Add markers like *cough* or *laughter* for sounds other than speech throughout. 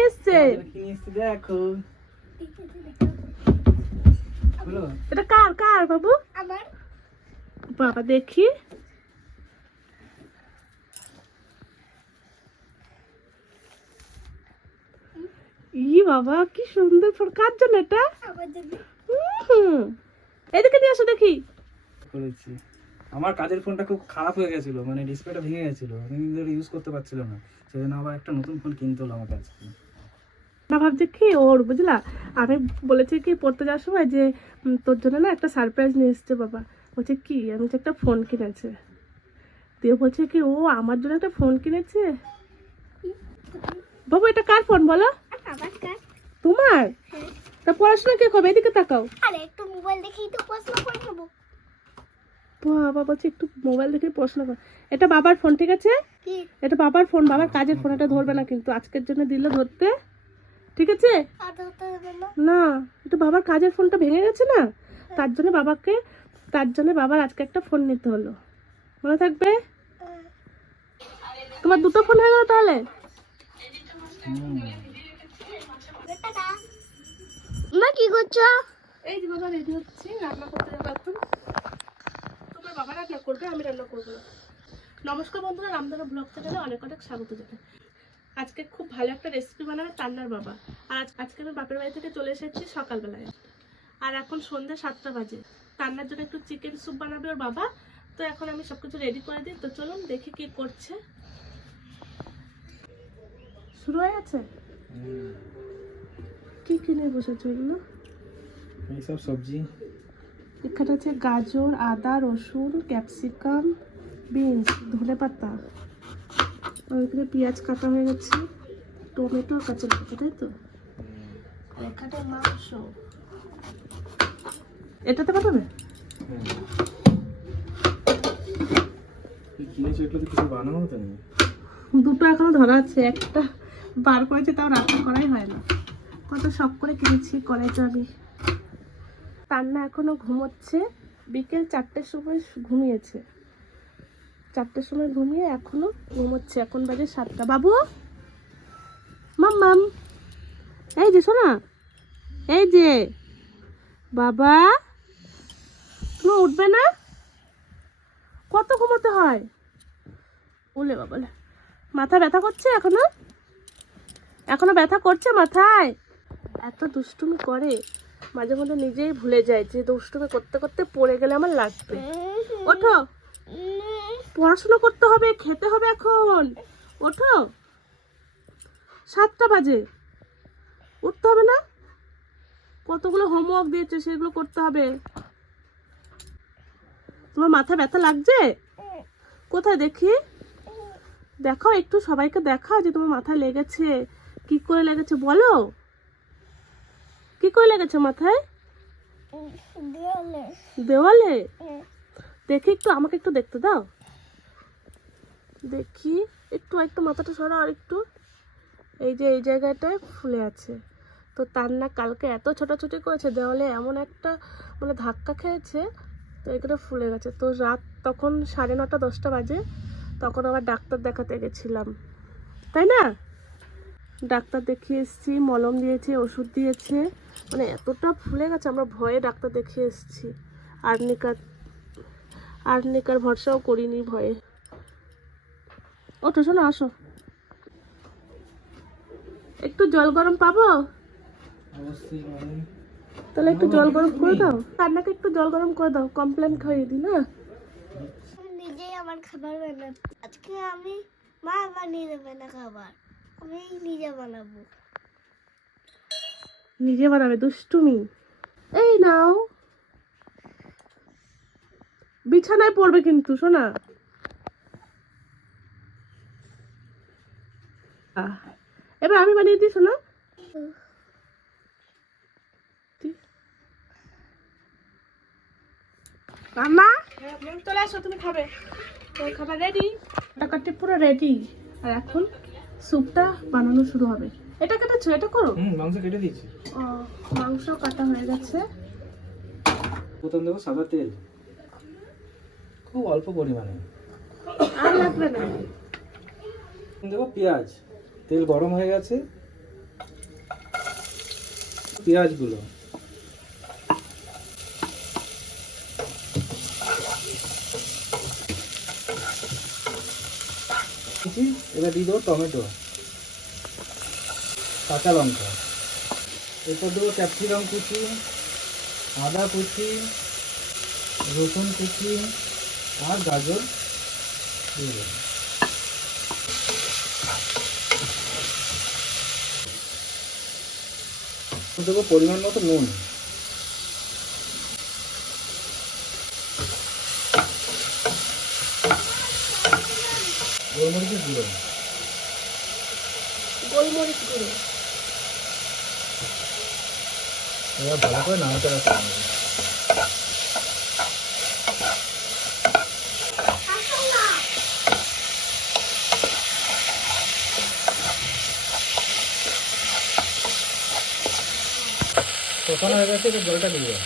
নিয়ে এসছে দেখো। এটা কার কার বাবু? আমার। বাবা দেখি। ই বাবা কি সুন্দর ফোন কার জন্য এটা? হুম এদিকে নিয়ে আসো দেখি। করেছি। আমার কাজের ফোনটা খুব খারাপ হয়ে গেছিল মানে ডিসপ্লেটা ভেঙে গেছিল। অনেকদিন ধরে ইউজ করতে পারছিলাম না। সেজন্য আবার একটা নতুন ফোন কিনতে হলো আমার আজকে না ভাবছি কি ওর? বুঝলা? আমি বলেছি কি পড়তে যাওয়ার সময় যে তোর জন্য না একটা সারপ্রাইজ নিয়ে এসছে বাবা। বলছে কি? আমি বলছি, একটা ফোন কিনেছে। দিয়ে বলছে কি ও আমার জন্য একটা ফোন কিনেছে? বাবু এটা কার ফোন বলো? তোমার? তা পড়াশোনা কে করবে? এদিকে তাকাও। আরে একটু মোবাইল দেখেই তো পড়াশোনা করে নেব। বাবা বলছে একটু মোবাইল দেখে পড়াশোনা কর। এটা বাবার ফোন ঠিক আছে? এটা বাবার ফোন বাবার কাজের ফোন এটা ধরবে না কিন্তু। আজকের জন্য দিলে ধরতে। ঠিক আছে? না এটা বাবার কাজের ফোনটা ভেঙে গেছে না? তার জন্য বাবাকে তার জন্য বাবার আজকে একটা ফোন নিতে হলো। মনে থাকবে? তোমার দুটো ফোন হয়ে গেল তাহলে? মা কি করছ? এই যে বাবা রেডি হচ্ছে রান্না করতে যাব এখন। তোমার বাবা রান্না করবে আমি রান্না করব। না নমস্কার বন্ধুরা রামদানা ব্লগ চ্যানেলে অনেক অনেক স্বাগত জানাই। আজকে খুব ভালো একটা রেসিপি বানাবে তান্নার বাবা। আর আজ- আজকে আমি বাপের বাড়ি থেকে চলে এসেছি সকালবেলায়। আর এখন সন্ধ্যে সাতটা বাজে। তান্নার জন্য একটু চিকেন স্যুপ বানাবে ওর বাবা। তো এখন আমি সব কিছু রেডি করে দিই। তো চলুন দেখি কি করছে। শুরু হয়ে গেছে। কি কিনে বসেছো এগুলো? এইসব সবজি। এখানে আছে গাজর আদা রসুন ক্যাপসিকাম বিনস ধনে পাতা আর এখানে পেঁয়াজ কাটা হয়ে গেছে টমেটো আর কাঁচা লঙ্কা তাই তো? এখানে মাংস। এটাতে পাঠাবে? দুটো এখনও ধরা আছে একটা বার করেছে তাও রান্না করাই হয় না। কত শখ করে কিনেছি কড়াইটা আমি। তান্না এখনও ঘুমোচ্ছে বিকেল চারটের সময় ঘুমিয়েছে। চারটের সময় ঘুমিয়ে এখনও ঘুমোচ্ছে। এখন বাজে সাতটা। বাবু? মাম এই যে, শোনা। এই যে। বাবা, তুমি উঠবে না? কত ঘুমোতে হয়? বলে, বাবা। মাথা ব্যথা করছে এখনও? এখনও ব্যথা করছে মাথায়? এত দুষ্টুমি করে। মাঝে মধ্যে নিজেই ভুলে যায় যে দুষ্টুমি করতে করতে পড়ে গেলে আমার লাগবে। ওঠো। পড়াশোনা করতে হবে খেতে হবে এখন। ওঠো। সাতটা বাজে। উঠতে হবে না? কতগুলো হোমওয়ার্ক দিয়েছে সেগুলো করতে হবে। তোমার মাথা ব্যথা লাগছে? কোথায় দেখি? দেখাও একটু সবাইকে দেখাও যে তোমার মাথায় লেগেছে। কি করে লেগেছে বলো? কি করে লেগেছে মাথায়? দেওয়ালে। দেওয়ালে? দেখি একটু আমাকে একটু দেখতে দাও। দেখি। একটু একটু মাথাটা সরা আর একটু। এই যে, এই জায়গাটায় ফুলে আছে। তো তার না কালকে এত ছোটাছুটি করেছে, দেওয়ালে এমন একটা মানে ধাক্কা খেয়েছে, তো এখানে ফুলে গেছে। তো রাত তখন সাড়ে নটা, দশটা বাজে, তখন আবার ডাক্তার দেখাতে গেছিলাম। তাই না? ডাক্তার দেখিয়ে এসেছি, মলম দিয়েছে, ওষুধ দিয়েছে। মানে এতটা ফুলে গেছে, আমরা ভয়ে ডাক্তার দেখিয়ে এসেছি। আর্নিকার আর্নিকার ভরসাও করিনি ভয়ে। ওঠো শোনো আসো। একটু জল গরম পাবো? তাহলে একটু জল গরম করে দাও। রান্নাকে একটু জল গরম করে দাও কমপ্লেন খাইয়ে দিই না? নিজেই আমার খাবার বানাবো। আজকে আমি মা বানিয়ে দেবে না খাবার আমি নিজে বানাবো। নিজে বানাবে দুষ্টুমি। এই নাও। বিছানায় পড়বে কিন্তু শোনা এবার আমি বানিয়ে দিই শোনা। মাম্মা? চলে আসো তুমি খাবে খাবার রেডি টাকাটি পুরো রেডি আর এখন স্যুপটা বানানো শুরু হবে। এটা কেটেছো? এটা করো। হুম মাংস কেটে দিয়েছি। ও মাংস কাটা হয়ে গেছে। প্রথম দেবো সাদা তেল। খুব অল্প পরিমাণে। আর লাগবে না। দেবো পেঁয়াজ। তেল গরম হয়ে গেছে। পেঁয়াজগুলো। এবার দিয়ে দেবো টমেটো। কাঁচা লঙ্কা। এরপর দেবো ক্যাপসিকাম কুচি, আদা কুচি, রসুন কুচি, আর গাজর দিয়ে দেবো। দেবো পরিমাণ মতো নুন। গোলমরিচের গুঁড়ো। গোলমরিচ গুঁড়ো। এবার ভালো করে নামতে রাখতে হবে কষানো হয়ে গেছে এবার জলটা দিয়ে দেবো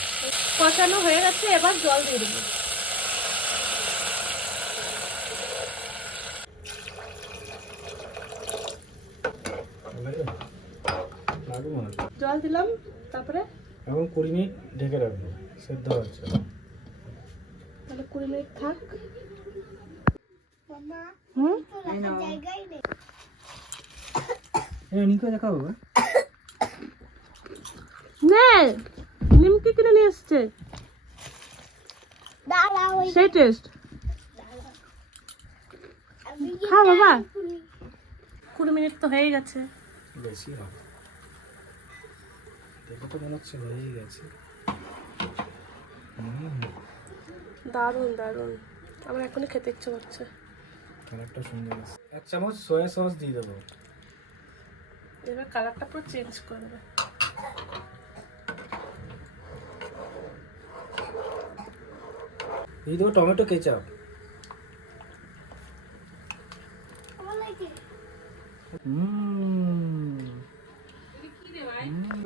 কষানো হয়ে গেছে এবার জল দিয়ে দেবো। জল দিলাম তারপরে? এখন কুড়ি মিনিট ঢেকে রাখব সেদ্ধ হচ্ছে। তাহলে কুড়ি মিনিট থাক। মামা হুম? নিকো দেখাবো নে নিমকি কিনে নিয়ে এসছে। সেই টেস্ট। খা বাবা। কুড়ি মিনিট তো হয়ে গেছে। বেশি হবে। দেখে তো মনে হচ্ছে হয়েই গেছে। দারুণ দারুণ। আমার এখনই খেতে ইচ্ছে করছে। কালারটা সুন্দর আছে। এক চামচ সয়া সস দিয়ে দেবো। এবার কালারটা পুরো চেঞ্জ করবে। দিয়ে দেবো টমেটো কেচাপ।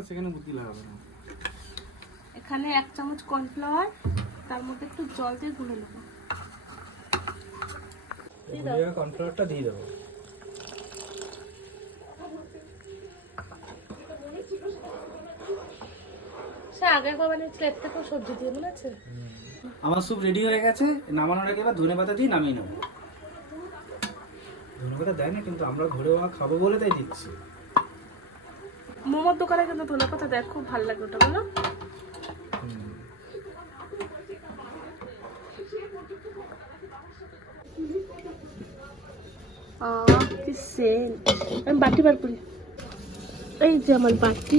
সেখানে বুদ্ধি লাগাবে না। এখানে এক চামচ কর্নফ্লাওয়ার তার মধ্যে একটু জল দিয়ে গুলে নেব। কর্নফ্লাওয়ারটা দিয়ে দেবো। সে আগের বার বানিয়েছিল এর থেকেও সবজি দিয়ে মনে আছে আমার স্যুপ রেডি হয়ে গেছে নামানোর আগে এবার ধনে পাতা দিয়ে নামিয়ে নেব। ধনে পাতা দেয় না কিন্তু আমরা ঘরেও খাব বলে তাই দিচ্ছি। মোমোর দোকানে কিন্তু ধনে পাতা দেখ খুব ভালো লাগে ওটা বলো। কি সেন্ট আমি বাটি বার করি। এই যে আমার বাটি।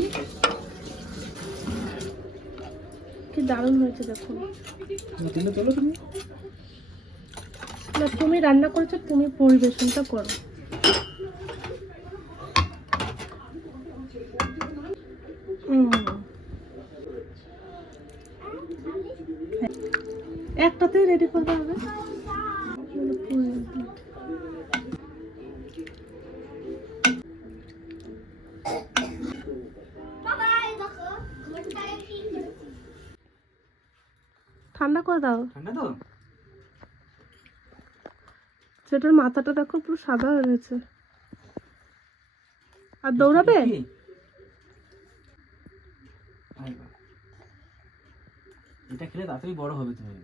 কি দারুণ হয়েছে দেখো তুমি না তুমি রান্না করেছ তুমি পরিবেশনটা করো। একটাতেই রেডি করতে হবে। দাও। ঠান্ডা তো সেটার মাথাটা দেখো পুরো সাদা হয়ে গেছে। আর দৌড়াবে। এটা খেলে তাড়াতাড়ি বড় হবে তুমি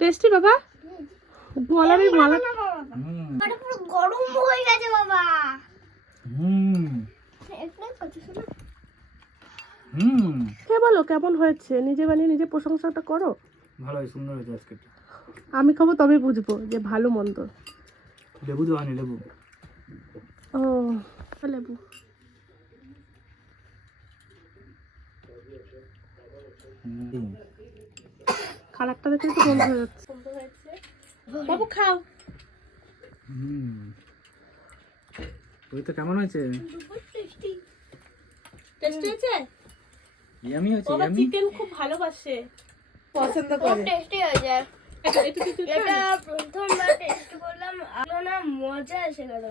টেস্টি বাবা? গলার মালা। হুম। এটা পুরো গরম হয়ে গেছে বাবা। হুম। হুম। কে বলো কেমন হয়েছে? নিজে বানিয়ে নিজে প্রশংসাটা করো। ভালো হয় সুন্দর হয়েছে আজকে আমি খাব তবে বুঝব যে ভালো মন্দ। লেবু দেওয়া নি লেবু। ও লেবু। হুম। কালারটা দেখে একটু বন্ধ হয়ে যাচ্ছে। বাবু খাও। হুম। ওই তো কেমন হয়েছে? খুব টেস্টি। টেস্টি হয়েছে? ইয়ামি হয়েছে ইয়ামি চিকেন খুব ভালোবাসে। পছন্দ করে। টেস্টি হয়েছে *laughs* এটা এটা প্রথমবার টেস্ট করলাম। আমার না মজা এসে গেল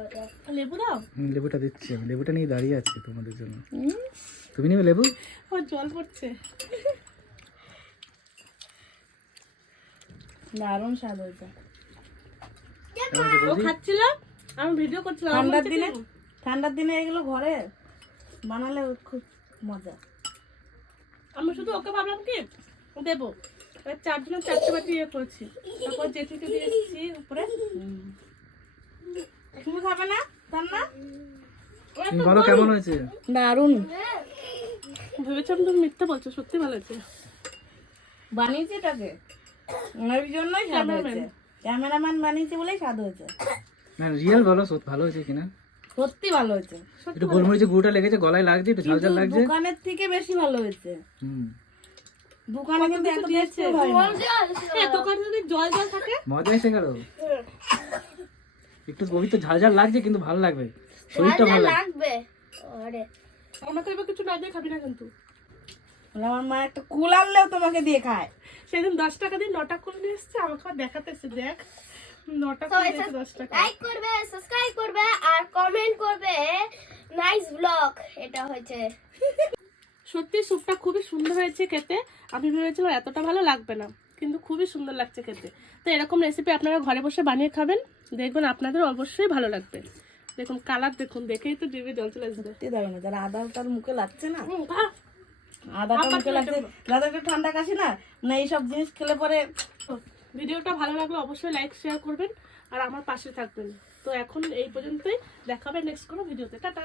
লেবু দাও। লেবুটা দিচ্ছি। আমি লেবুটা নিয়ে দাঁড়িয়ে আছি তোমাদের জন্য। তুমি নেবে লেবু? ও জল পড়ছে। দারুণ স্বাদ হয়েছে। কেমন হয়েছে ও খাচ্ছিল? আমি ভিডিও করছিলাম। ঠান্ডার দিনে ঠান্ডার দিনে এগুলো ঘরে বানালে খুব মজা। আমি শুধু ওকে ভাবলাম কি দেবো। এবার চারজনের চারটে বাটি ইয়ে করেছি। তারপর জেঠিকে দিয়ে এসেছি উপরে। তুমি খাবে না? তার না? ওরা বলো কেমন হয়েছে? দারুণ। ভেবেছিলাম তুমি মিথ্যা বলছো সত্যি ভালো হয়েছে বানিয়েছে এটাকে ওই জন্যই স্বাদ হয়েছে। ক্যামেরাম্যান বানিয়েছে বলেই স্বাদ হয়েছে। না রিয়েল বলো ভালো হয়েছে কিনা? সত্যি ভালো হয়েছে একটু গোলমরিচের গুঁড়োটা লেগেছে গলায় লাগছে একটু ঝাল লাগছে। দোকানের থেকে বেশি ভালো হয়েছে। হুম। দোকানে কিন্তু এত টেস্ট হয় না। হ্যাঁ দোকানে যদি জল জল থাকে। মজা এসে গেল একটু পবিত্র ঝাল ঝাল লাগছে কিন্তু ভালো লাগবে। শরীরটা ভালো। লাগবে। লাগবে আরে আমাকে এবার কিছু না দিয়ে খাবি না কিন্তু। আমার মা একটা কুল আনলেও তোমাকে দিয়ে খায়। সেদিন দশ টাকা দিয়ে নটা করে নিয়ে এসছে আমাকে দেখাতে এসছে দেখ। লাইক করবে সাবস্ক্রাইব করবে আর কমেন্ট করবে নাইস ব্লগ এটা হয়েছে। সত্যি স্যুপটা খুবই সুন্দর হয়েছে খেতে। আমি ভেবেছিলাম এতটা ভালো লাগবে না কিন্তু খুবই সুন্দর লাগছে খেতে। তো এরকম রেসিপি আপনারা ঘরে বসে বানিয়ে খাবেন। দেখবেন আপনাদের অবশ্যই ভালো লাগবে। দেখুন কালার দেখুন দেখেই তো জিভে জল চলে আসবে। সত্যি দারুণ যারা আদাটার মুখে লাগছে না। আদাটা মুখে লাগছে। একটু ঠান্ডা কাশি না? মানে এইসব জিনিস খেলে পরে ভিডিওটা ভালো লাগলে অবশ্যই লাইক শেয়ার করবেন আর আমার পাশে থাকবেন। তো এখন এই পর্যন্তই। দেখাবে নেক্সট কোনো ভিডিওতে। টাটা!